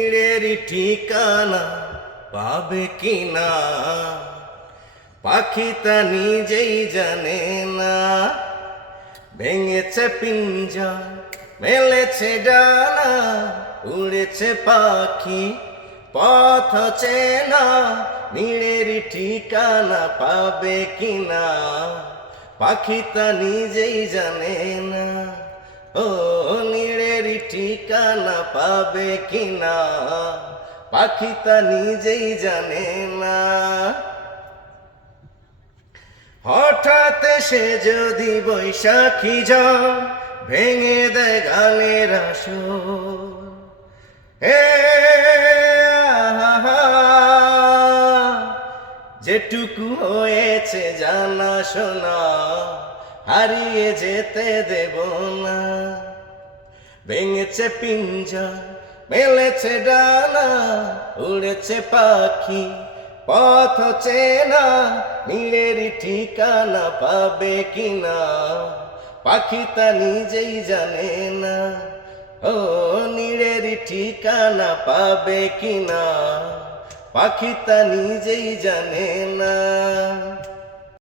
ভিড়ের ঠিকানা পাবে কিনা? পাখি তা নিজেই জানে না। ভেঙেছে পিঞ্জা, মেলেছে ডানা, উড়েছে পাখি, পথ চেনা নীড়ের ঠিকানা পাবে কিনা? পাখি তা নিজেই জানে না। ও ঠিকানা পাবে কিনা? পাখি তা নিজেই জানে না। হঠাৎ সে যদি বৈশাখী যা ভেঙে দেয় গানের আসর। যেটুকু হয়েছে জানা শোনা, হারিয়ে যেতে দেব না। ভেঙেছে পিঞ্জা, মেলেছে ডানা, উড়েছে পাখি, পথ চেনা নীলের ঠিকানা পাবে কিনা? পাখি তা নিজেই জানে না, ও নীলের ঠিকানা পাবে কিনা? পাখি তা নিজেই জানে না